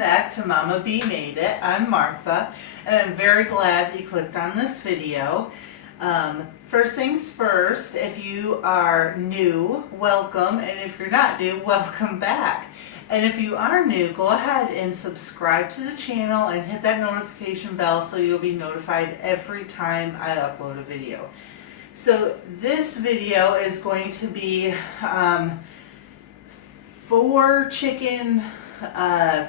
Back to Mama B Made It. I'm Martha, and I'm very glad that you clicked on this video. First things first, if you are new, welcome, and if you're not new, welcome back. And if you are new, go ahead and subscribe to the channel and hit that notification bell so you'll be notified every time I upload a video. So this video is going to be 4 chicken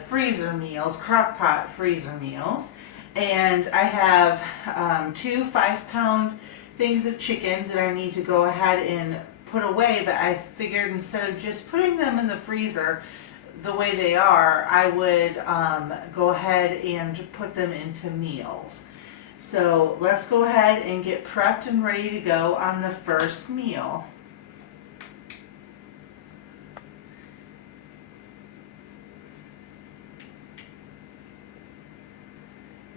freezer meals, crock-pot freezer meals, and I have 2 5-pound things of chicken that I need to go ahead and put away, but I figured instead of just putting them in the freezer the way they are, I would go ahead and put them into meals. So let's go ahead and get prepped and ready to go on the first meal.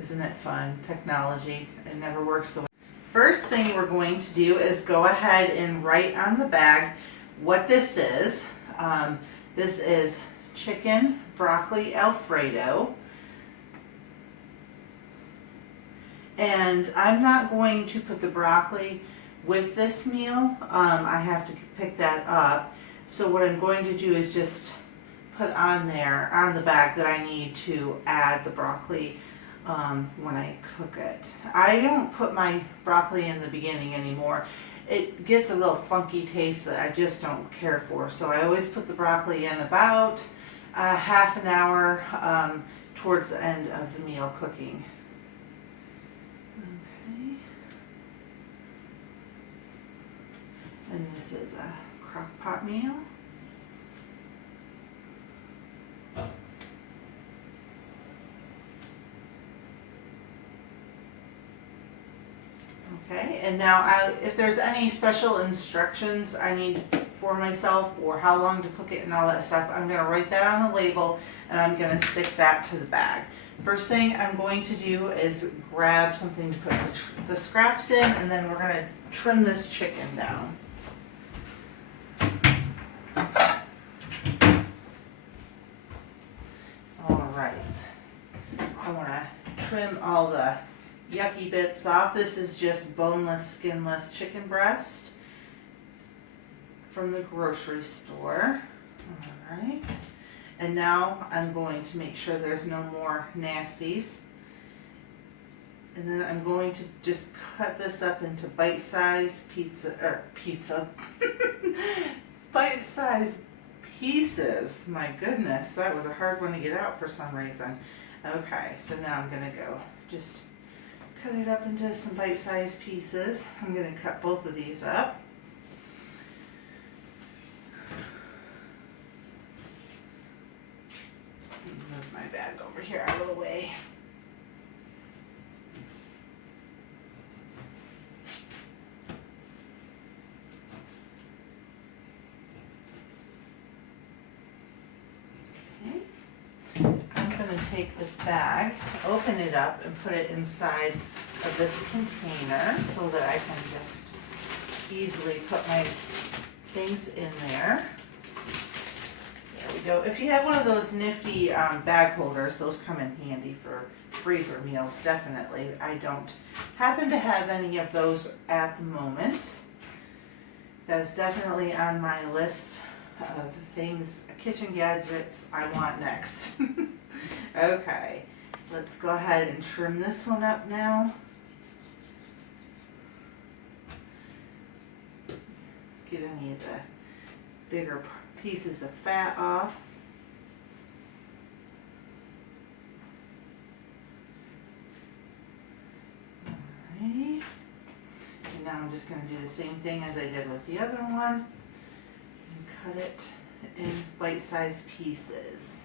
Isn't it fun? Technology, it never works the way. First thing we're going to do is go ahead and write on the bag what this is. This is chicken broccoli alfredo. And I'm not going to put the broccoli with this meal. I have to pick that up. So what I'm going to do is just put on there, on the bag, that I need to add the broccoli when I cook it. I don't put my broccoli in the beginning anymore. It gets a little funky taste that I just don't care for. So I always put the broccoli in about half an hour towards the end of the meal cooking. Okay. And this is a crock pot meal. Okay, and now if there's any special instructions I need for myself or how long to cook it and all that stuff, I'm going to write that on a label and I'm going to stick that to the bag. First thing I'm going to do is grab something to put the scraps in, and then we're going to trim this chicken down. Alright, I want to trim all the yucky bits off. This is just boneless, skinless chicken breast from the grocery store. Alright, and now I'm going to make sure there's no more nasties. And then I'm going to just cut this up into bite-sized bite-sized pieces. My goodness, that was a hard one to get out for some reason. Okay, so now I'm going to go just cut it up into some bite-sized pieces. I'm going to cut both of these up. Move my bag over here out of the way. Take this bag, open it up, and put it inside of this container so that I can just easily put my things in there. There we go. If you have one of those nifty bag holders, those come in handy for freezer meals, definitely. I don't happen to have any of those at the moment. That's definitely on my list of things, kitchen gadgets I want next. Okay, let's go ahead and trim this one up now. Get any of the bigger pieces of fat off. Alrighty. And now I'm just going to do the same thing as I did with the other one and cut it in bite-sized pieces.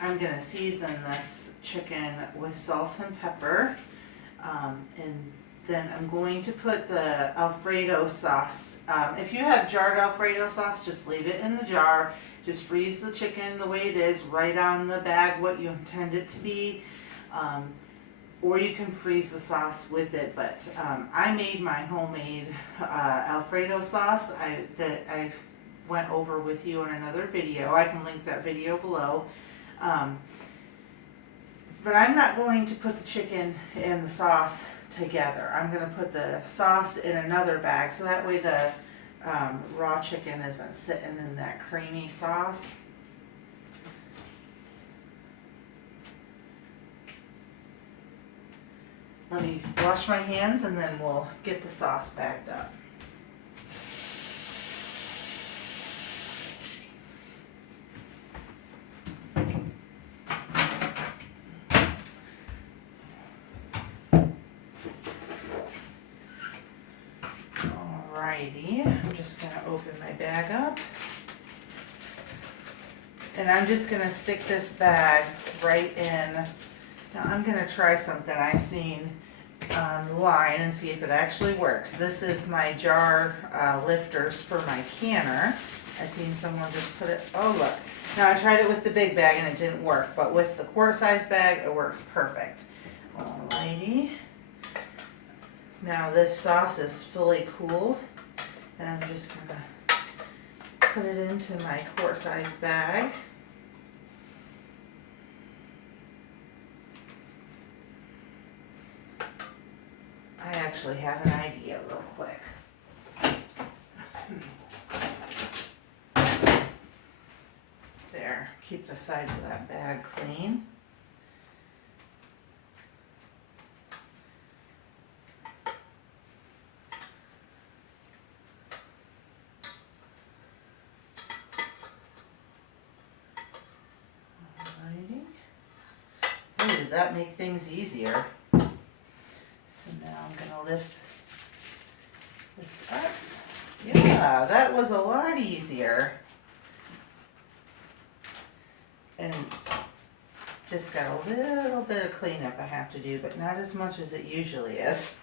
I'm going to season this chicken with salt and pepper, and then I'm going to put the alfredo sauce. If you have jarred alfredo sauce, just leave it in the jar. Just freeze the chicken the way it is, write on the bag what you intend it to be. or you can freeze the sauce with it, but I made my homemade alfredo sauce that I went over with you in another video. I can link that video below. But I'm not going to put the chicken and the sauce together. I'm going to put the sauce in another bag, so that way the raw chicken isn't sitting in that creamy sauce. Let me wash my hands and then we'll get the sauce bagged up. Alrighty, I'm just going to open my bag up. And I'm just going to stick this bag right in. Now I'm going to try something I seen online and see if it actually works. This is my jar lifters for my canner. I seen someone just put it, oh look. Now I tried it with the big bag and it didn't work, but with the quart size bag it works perfect. Alrighty. Now this sauce is fully cooled and I'm just going to put it into my quart size bag. I actually have an idea real quick. There, keep the sides of that bag clean. Alrighty. Oh, did that make things easier? So now I'm going to lift this up. Yeah, that was a lot easier. And just got a little bit of cleanup I have to do, but not as much as it usually is.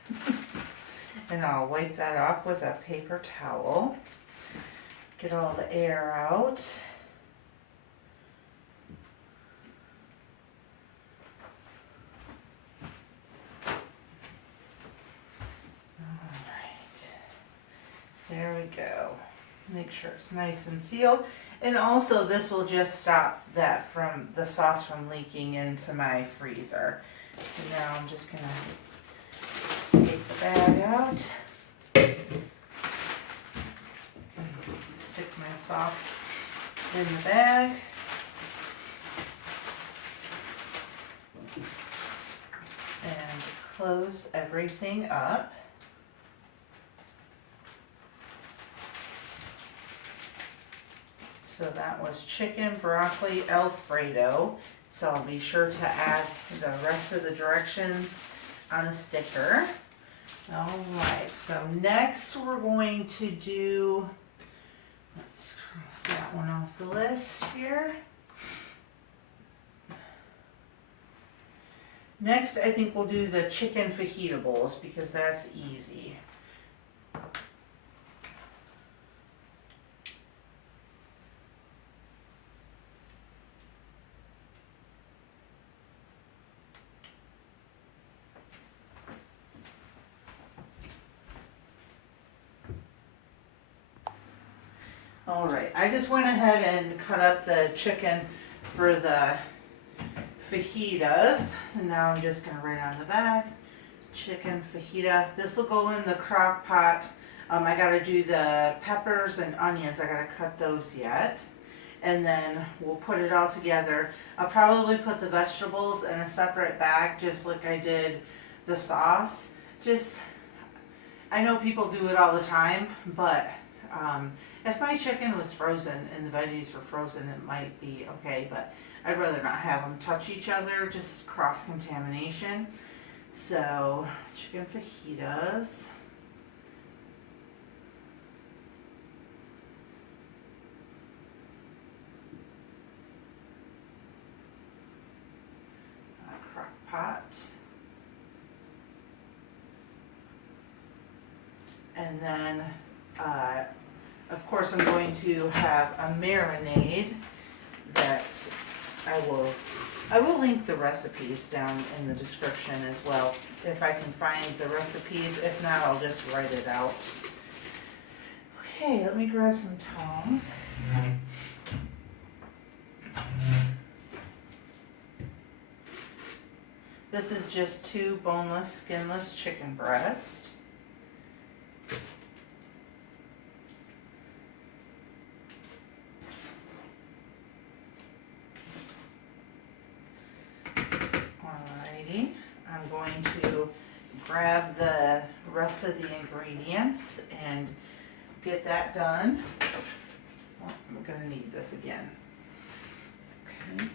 And I'll wipe that off with a paper towel. Get all the air out. There we go. Make sure it's nice and sealed. And also this will just stop that from the sauce from leaking into my freezer. So now I'm just going to take the bag out. Stick my sauce in the bag. And close everything up. So that was chicken, broccoli, alfredo. So I'll be sure to add the rest of the directions on a sticker. Alright, so next we're going to do, let's cross that one off the list here. Next I think we'll do the chicken fajita bowls because that's easy. Alright, I just went ahead and cut up the chicken for the fajitas. And now I'm just going to write on the back, chicken fajita. This will go in the crock pot. I got to do the peppers and onions. I got to cut those yet. And then we'll put it all together. I'll probably put the vegetables in a separate bag just like I did the sauce. I know people do it all the time, but if my chicken was frozen and the veggies were frozen, it might be okay, but I'd rather not have them touch each other, just cross-contamination. So, chicken fajitas. Crock pot. And then, of course, I'm going to have a marinade that I will I will link the recipes down in the description as well, if I can find the recipes. If not, I'll just write it out. Okay, let me grab some tongs. This is just 2 boneless, skinless chicken breasts. Alrighty, I'm going to grab the rest of the ingredients and get that done. Oh, I'm gonna need this again. Okay.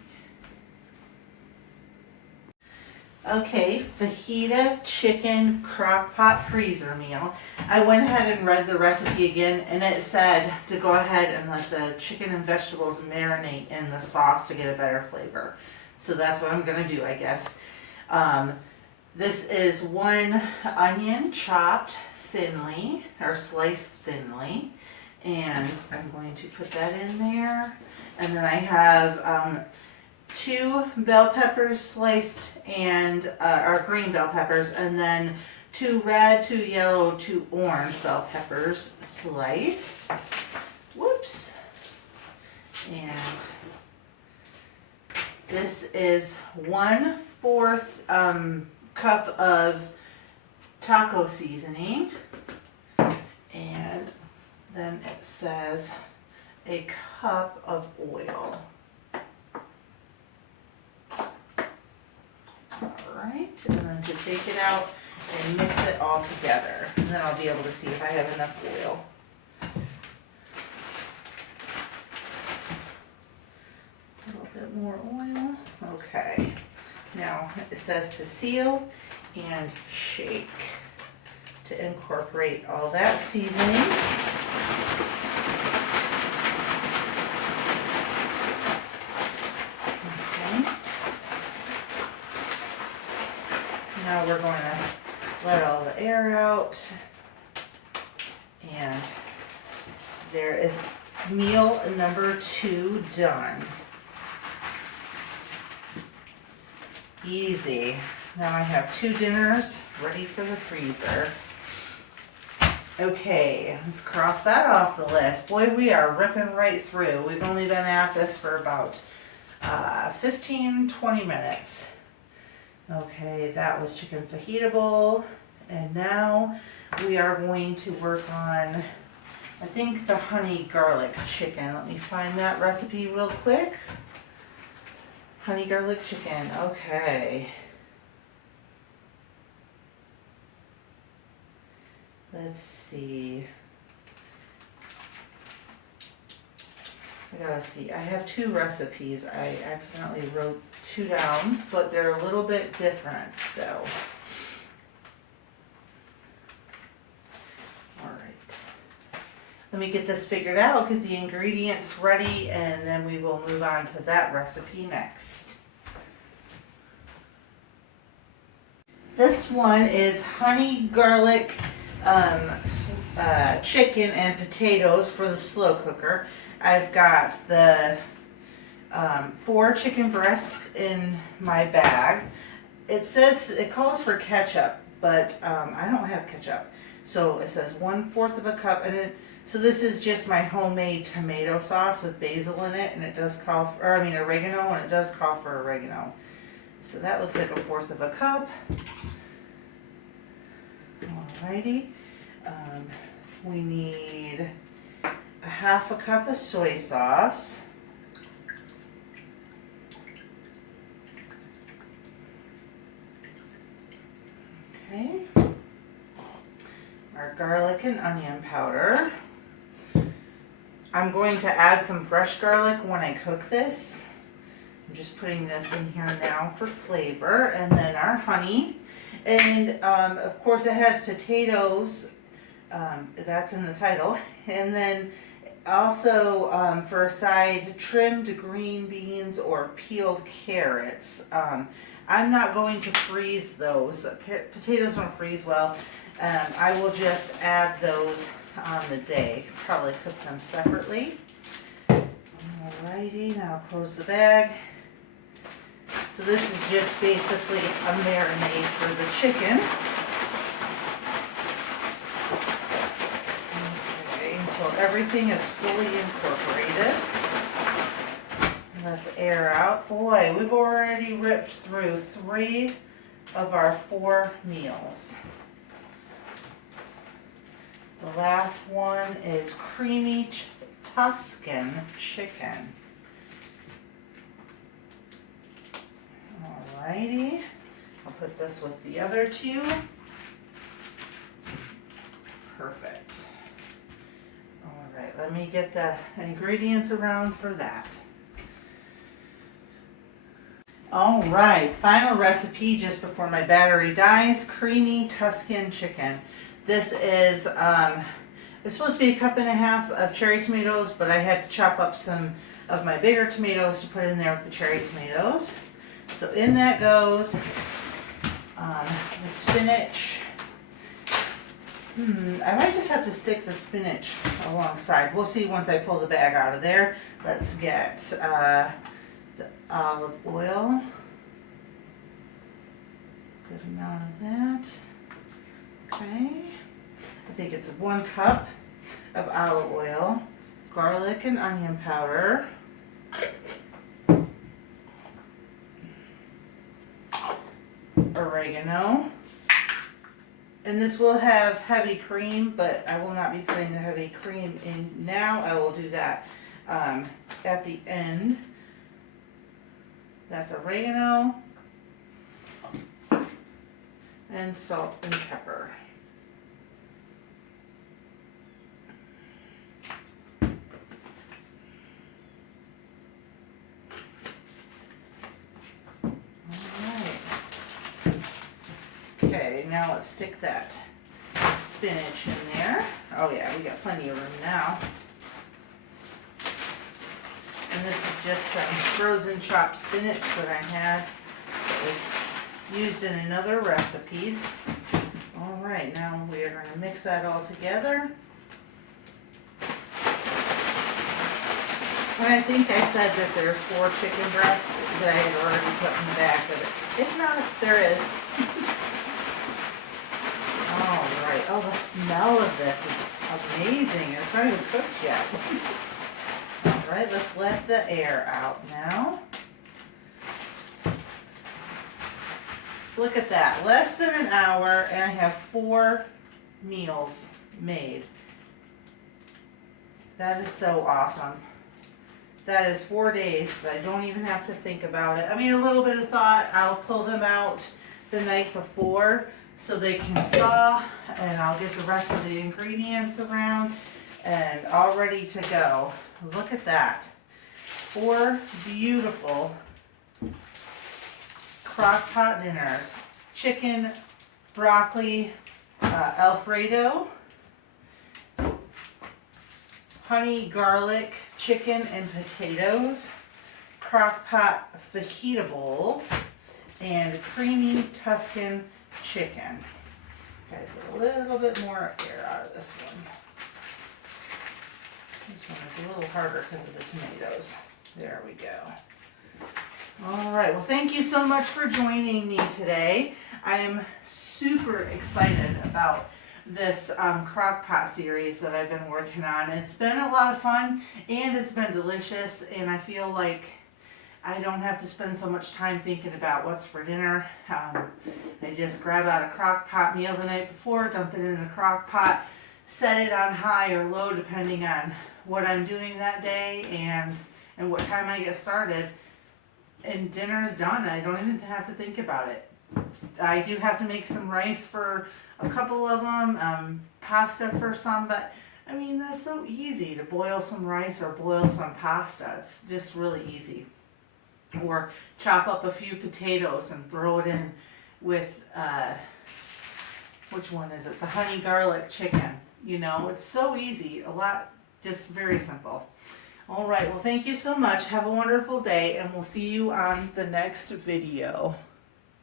Okay, fajita chicken crock-pot freezer meal. I went ahead and read the recipe again, and it said to go ahead and let the chicken and vegetables marinate in the sauce to get a better flavor. So that's what I'm gonna do, I guess. This is 1 onion chopped thinly, or sliced thinly, and I'm going to put that in there. And then I have 2 bell peppers sliced, and or green bell peppers, and then 2 red, 2 yellow, 2 orange bell peppers sliced. Whoops. And this is 1/4 cup of taco seasoning, and then it says a cup of oil. Alright, and then to take it out and mix it all together, and then I'll be able to see if I have enough oil. A little bit more oil. Okay, now it says to seal and shake to incorporate all that seasoning. Now we're going to let all the air out, and there is meal number 2 done. Easy. Now I have 2 dinners ready for the freezer. Okay, let's cross that off the list. Boy, we are ripping right through. We've only been at this for about 15-20 minutes. Okay, that was chicken fajita bowl, and now we are going to work on, I think, the honey garlic chicken. Let me find that recipe real quick. Honey garlic chicken, okay. Let's see. I gotta see, I have 2 recipes. I accidentally wrote 2 down, but they're a little bit different, so. Alright. Let me get this figured out, get the ingredients ready, and then we will move on to that recipe next. This one is honey garlic chicken and potatoes for the slow cooker. I've got the 4 chicken breasts in my bag. It says, it calls for ketchup, but I don't have ketchup. So it says 1/4 of a cup, and so this is just my homemade tomato sauce with basil in it, and it does call for, or I mean oregano, and it does call for oregano. So that looks like 1/4 of a cup. Alrighty. We need 1/2 a cup of soy sauce. Okay. Our garlic and onion powder. I'm going to add some fresh garlic when I cook this. I'm just putting this in here now for flavor. And then our honey. And of course it has potatoes. That's in the title. And then also for a side, trimmed green beans or peeled carrots. I'm not going to freeze those. Potatoes don't freeze well. I will just add those on the day. Probably cook them separately. Alrighty, now close the bag. So this is just basically a marinade for the chicken. Okay, until everything is fully incorporated. Let the air out. Boy, we've already ripped through 3 of our 4 meals. The last one is creamy Tuscan chicken. Alrighty, I'll put this with the other 2. Perfect. Alright, let me get the ingredients around for that. Alright, final recipe just before my battery dies, creamy Tuscan chicken. This is, it's supposed to be 1.5 cups of cherry tomatoes, but I had to chop up some of my bigger tomatoes to put in there with the cherry tomatoes. So in that goes the spinach. I might just have to stick the spinach alongside. We'll see once I pull the bag out of there. Let's get the olive oil. Good amount of that. Okay. I think it's 1 cup of olive oil, garlic and onion powder, oregano, and this will have heavy cream, but I will not be putting the heavy cream in now. I will do that at the end. That's oregano and salt and pepper. Okay, now let's stick that spinach in there. Oh yeah, we got plenty of room now. And this is just some frozen chopped spinach that I had that was used in another recipe. Alright, now we are going to mix that all together. And I think I said that there's 4 chicken breasts that I had already put in the back of it. If not, there is. Alright, oh, the smell of this is amazing. It's not even cooked yet. Alright, let's let the air out now. Look at that, less than an hour and I have 4 meals made. That is so awesome. That is 4 days that I don't even have to think about it. I mean, a little bit of thought. I'll pull them out the night before so they can thaw, and I'll get the rest of the ingredients around and all ready to go. Look at that. 4 beautiful crock pot dinners. Chicken, broccoli, alfredo, honey garlic chicken and potatoes, crock pot fajita bowl, and creamy Tuscan chicken. Gotta get a little bit more air out of this one. This one is a little harder because of the tomatoes. There we go. Alright, well thank you so much for joining me today. I am super excited about this crock pot series that I've been working on. It's been a lot of fun and it's been delicious, and I feel like I don't have to spend so much time thinking about what's for dinner. I just grab out a crock pot meal the night before, dump it in the crock pot, set it on high or low depending on what I'm doing that day and what time I get started, and dinner is done. I don't even have to think about it. I do have to make some rice for a couple of them, pasta for some, but I mean, that's so easy to boil some rice or boil some pasta. It's just really easy. Or chop up a few potatoes and throw it in with, which one is it? The honey garlic chicken. You know, it's so easy, a lot, just very simple. All right, well, thank you so much. Have a wonderful day, and we'll see you on the next video.